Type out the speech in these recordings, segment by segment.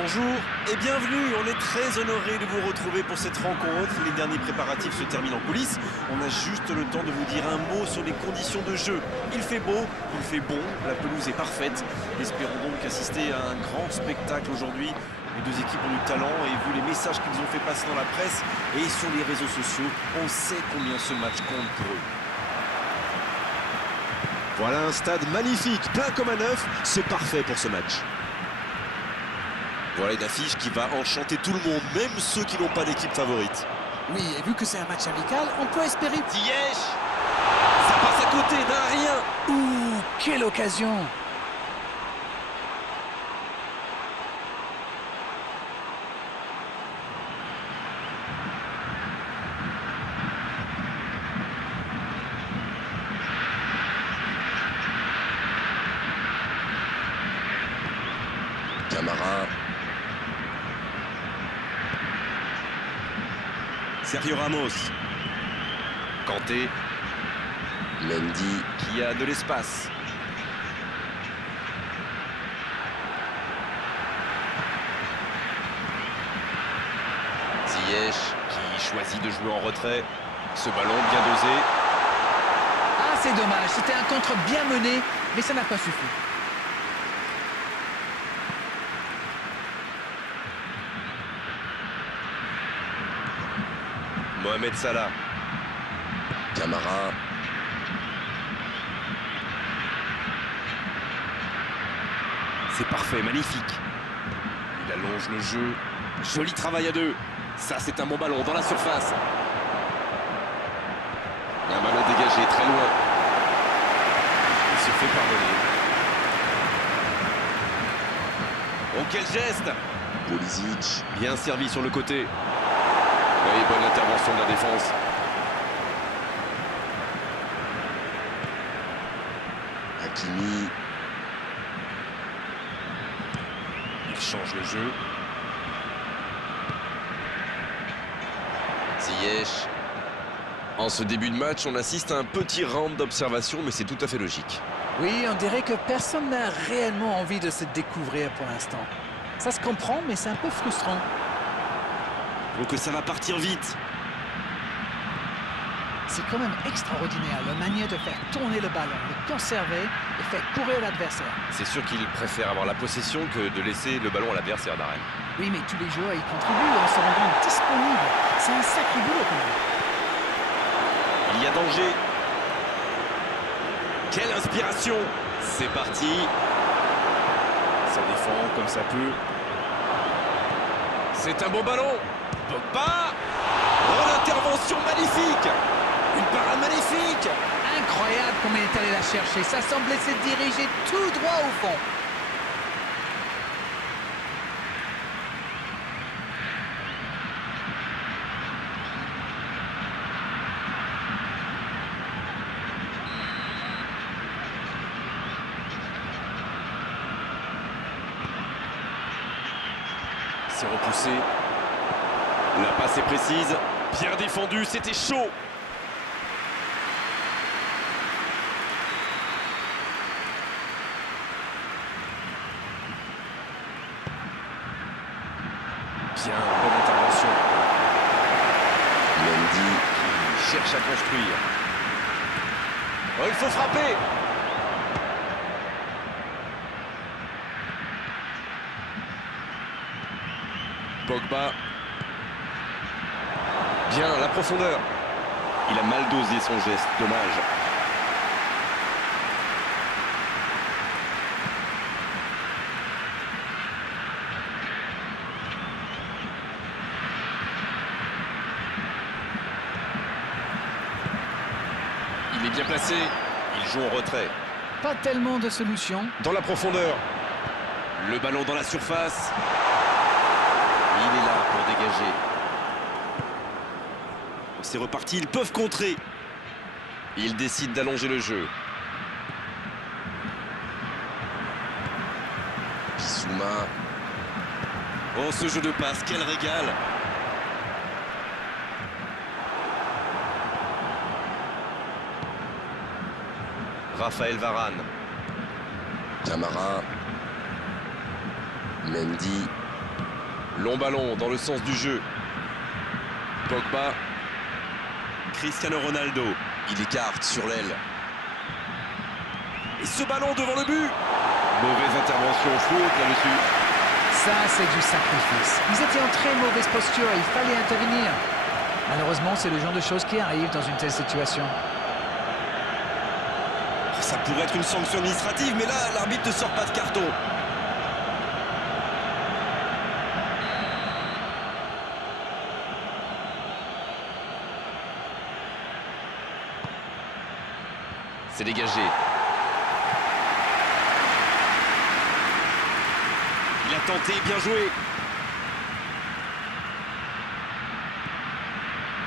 Bonjour et bienvenue, on est très honoré de vous retrouver pour cette rencontre. Les derniers préparatifs se terminent en coulisses. On a juste le temps de vous dire un mot sur les conditions de jeu. Il fait beau, il fait bon, la pelouse est parfaite. Espérons donc assister à un grand spectacle aujourd'hui. Les deux équipes ont du talent et vu les messages qu'ils ont fait passer dans la presse et sur les réseaux sociaux, on sait combien ce match compte pour eux. Voilà un stade magnifique, plein comme à neuf, c'est parfait pour ce match. Voilà une affiche qui va enchanter tout le monde, même ceux qui n'ont pas d'équipe favorite. Oui, et vu que c'est un match amical, on peut espérer... Ziyech, ça passe à côté d'un rien. Ouh, quelle occasion! Camara. Sergio Ramos. Kanté. Mendy. Qui a de l'espace. Ziyech qui choisit de jouer en retrait. Ce ballon bien dosé. Ah, c'est dommage, c'était un contre bien mené, mais ça n'a pas suffi. Mohamed Salah. Camara. C'est parfait, magnifique. Il allonge le jeu. Joli travail à deux. Ça, c'est un bon ballon dans la surface. Un ballon dégagé très loin. Il se fait pardonner. Oh, quel geste! Pulisic. Bien servi sur le côté. Oui, bonne intervention de la défense. Hakimi. Il change le jeu. Ziyech. En ce début de match, on assiste à un petit round d'observation, mais c'est tout à fait logique. Oui, on dirait que personne n'a réellement envie de se découvrir pour l'instant. Ça se comprend, mais c'est un peu frustrant. Donc ça va partir vite. C'est quand même extraordinaire, la manière de faire tourner le ballon, de conserver et faire courir l'adversaire. C'est sûr qu'il préfère avoir la possession que de laisser le ballon à l'adversaire, Darren. Oui, mais tous les joueurs y contribuent en se rendant disponibles. C'est un sacré boulot quand même. Il y a danger. Quelle inspiration! C'est parti. Ça défend comme ça peut. C'est un beau ballon. Pogba. Oh, l'intervention magnifique. Une parade magnifique. Incroyable comme il est allé la chercher. Ça semblait se diriger tout droit au fond. C'est repoussé. La passe est précise. Bien défendu, c'était chaud. Bien, bonne intervention. Mendy. Qui cherche à construire. Oh, il faut frapper. Pogba. Bien, la profondeur. Il a mal dosé son geste, dommage. Il est bien placé. Il joue en retrait. Pas tellement de solutions. Dans la profondeur. Le ballon dans la surface. Il est là pour dégager. C'est reparti, ils peuvent contrer. Ils décident d'allonger le jeu. Bissouma. Oh, ce jeu de passe, quel régal! Raphaël Varane. Camara. Mendy. Long ballon dans le sens du jeu. Pogba. Cristiano Ronaldo. Il écarte sur l'aile. Et ce ballon devant le but. Mauvaise intervention, faute là-dessus. Ça, c'est du sacrifice. Ils étaient en très mauvaise posture et il fallait intervenir. Malheureusement, c'est le genre de choses qui arrivent dans une telle situation. Ça pourrait être une sanction administrative, mais là, l'arbitre ne sort pas de carton. C'est dégagé. Il a tenté, bien joué.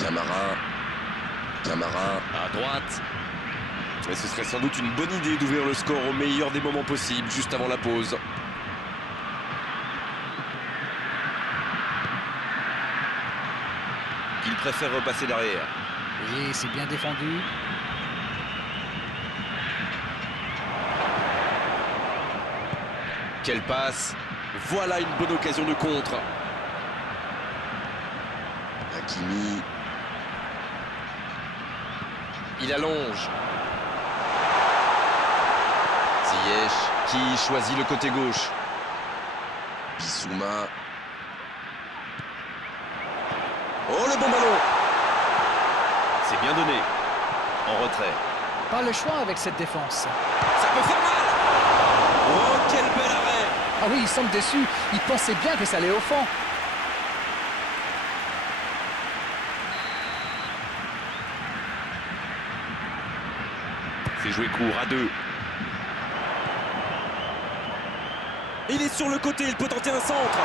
Camara. À droite. Mais ce serait sans doute une bonne idée d'ouvrir le score au meilleur des moments possibles, juste avant la pause. Il préfère repasser derrière. Oui, c'est bien défendu. Quelle passe. Voilà une bonne occasion de contre. Hakimi. Il allonge. Ziyech qui choisit le côté gauche. Bissouma. Oh, le bon ballon. C'est bien donné. En retrait. Pas le choix avec cette défense. Ça peut faire mal. Oh, quel bel arrêt. Ah oui, il semble déçu. Il pensait bien que ça allait au fond. C'est joué court à deux. Il est sur le côté, il peut tenter un centre.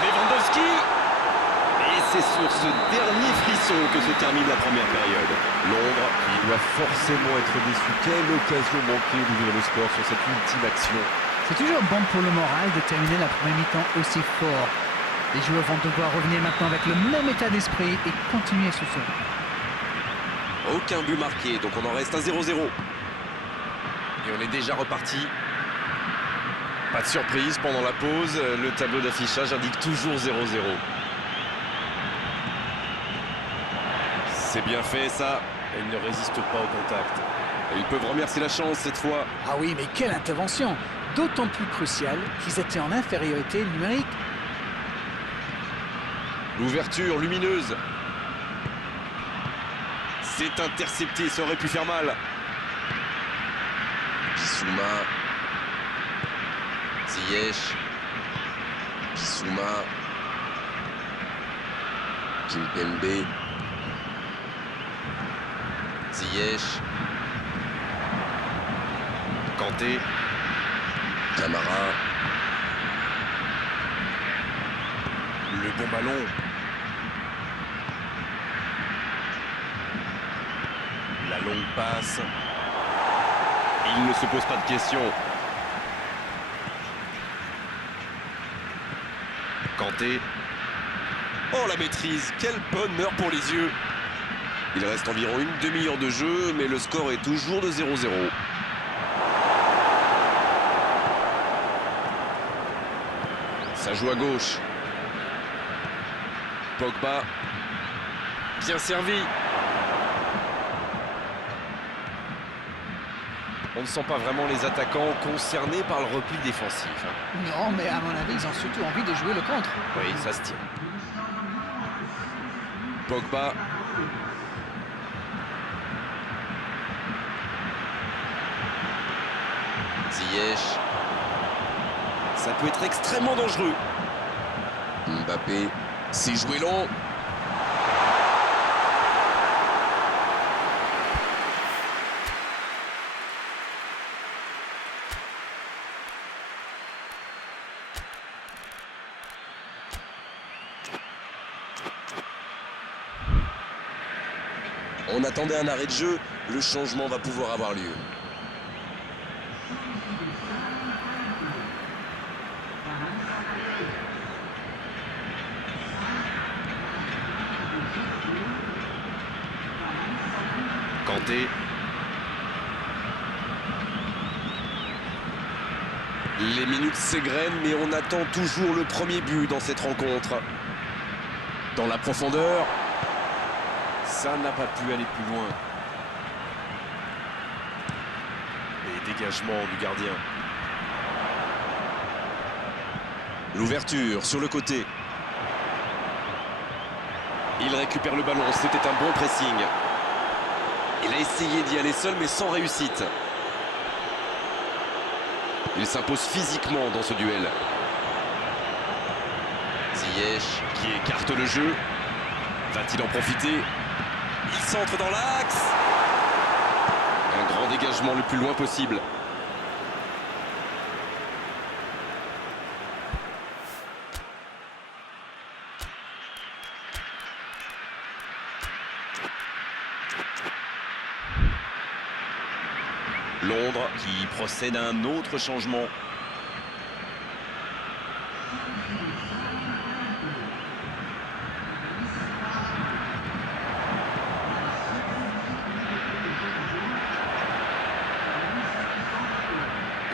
Lewandowski. Et c'est sur ce dernier frisson que se termine la première période. Londres qui doit forcément être déçu. Quelle occasion manquée d'ouvrir le score sur cette ultime action. C'est toujours bon pour le moral de terminer la première mi-temps aussi fort. Les joueurs vont devoir revenir maintenant avec le même état d'esprit et continuer sur ce. Aucun but marqué, donc on en reste à 0-0. Et on est déjà reparti. Pas de surprise pendant la pause. Le tableau d'affichage indique toujours 0-0. C'est bien fait ça. Et ils ne résistent pas au contact. Et ils peuvent remercier la chance cette fois. Ah oui, mais quelle intervention! D'autant plus cruciale qu'ils étaient en infériorité numérique. L'ouverture lumineuse. C'est intercepté, ça aurait pu faire mal. Bissouma. Ziyech. Bissouma. Kimpembe. Ziyech. Kanté. Camara. Le bon ballon. La longue passe. Il ne se pose pas de questions. Kanté. Oh, la maîtrise, quel bonheur pour les yeux. Il reste environ une demi-heure de jeu, mais le score est toujours de 0-0. Ça joue à gauche. Pogba, bien servi. On ne sent pas vraiment les attaquants concernés par le repli défensif. Non, mais à mon avis, ils ont surtout envie de jouer le contre. Oui, ça se tient. Pogba. Ziyech. Ça peut être extrêmement dangereux. Mbappé. C'est joué long. On attendait un arrêt de jeu, le changement va pouvoir avoir lieu. Kanté. Les minutes s'égrènent, mais on attend toujours le premier but dans cette rencontre. Dans la profondeur. Ça n'a pas pu aller plus loin. Et dégagement du gardien. L'ouverture sur le côté. Il récupère le ballon, c'était un bon pressing. Il a essayé d'y aller seul, mais sans réussite. Il s'impose physiquement dans ce duel. Ziyech qui écarte le jeu. Va-t-il en profiter? Il centre dans l'axe. Un grand dégagement le plus loin possible. Londres qui procède à un autre changement.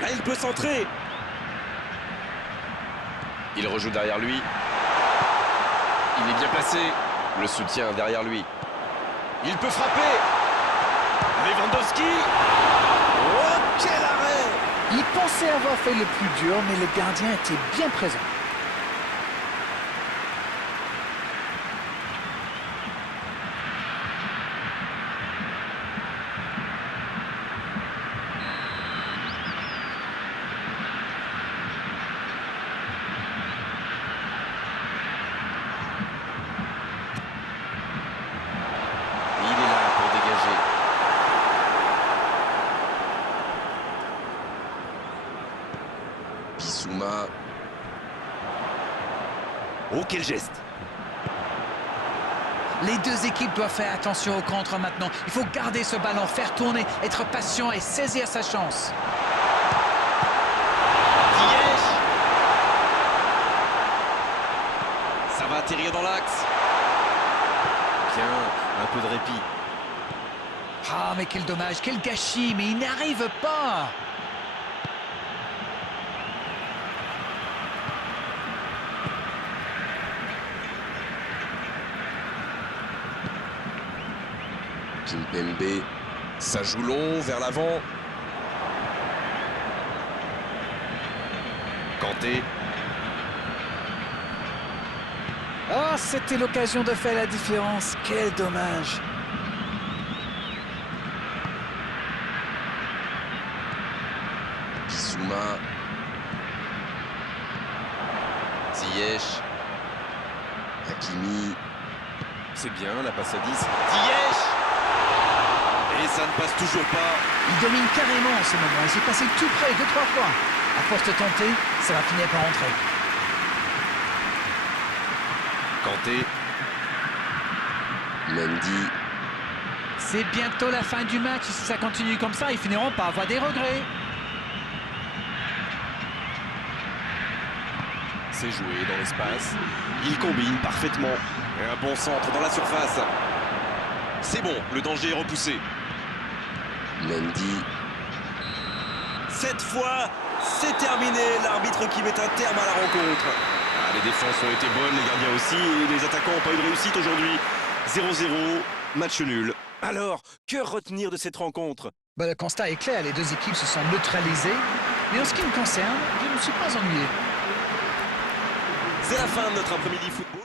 Là, il peut centrer. Il rejoue derrière lui. Il est bien placé. Le soutien derrière lui. Il peut frapper. Lewandowski. Oh, quel arrêt! Il pensait avoir fait le plus dur, mais le gardien était bien présent. Il est là pour dégager. Bissouma. Oh, quel geste! Les deux équipes doivent faire attention au contre maintenant. Il faut garder ce ballon, faire tourner, être patient et saisir sa chance. Ziyech. Ça va atterrir dans l'axe. Bien, un peu de répit. Ah, mais quel dommage, quel gâchis, mais il n'arrive pas. Kimpembe. Ça joue long vers l'avant. Kanté. Ah, c'était l'occasion de faire la différence. Quel dommage. Bissouma. Ziyech. Hakimi. C'est bien, la passe à 10. Ziyech. Et ça ne passe toujours pas. Il domine carrément en ce moment. Il s'est passé tout près 2-3 fois. À force de tenter, ça va finir par rentrer. Kanté. Mendy. C'est bientôt la fin du match. Si ça continue comme ça, ils finiront par avoir des regrets. C'est joué dans l'espace. Il combine parfaitement. Et un bon centre dans la surface. C'est bon, le danger est repoussé. Mendy. Cette fois, c'est terminé. L'arbitre qui met un terme à la rencontre. Ah, les défenses ont été bonnes, les gardiens aussi, et les attaquants n'ont pas eu de réussite aujourd'hui. 0-0, match nul. Alors, que retenir de cette rencontre? Le constat est clair, les deux équipes se sont neutralisées. Mais en ce qui me concerne, je ne me suis pas ennuyé. C'est la fin de notre après-midi football.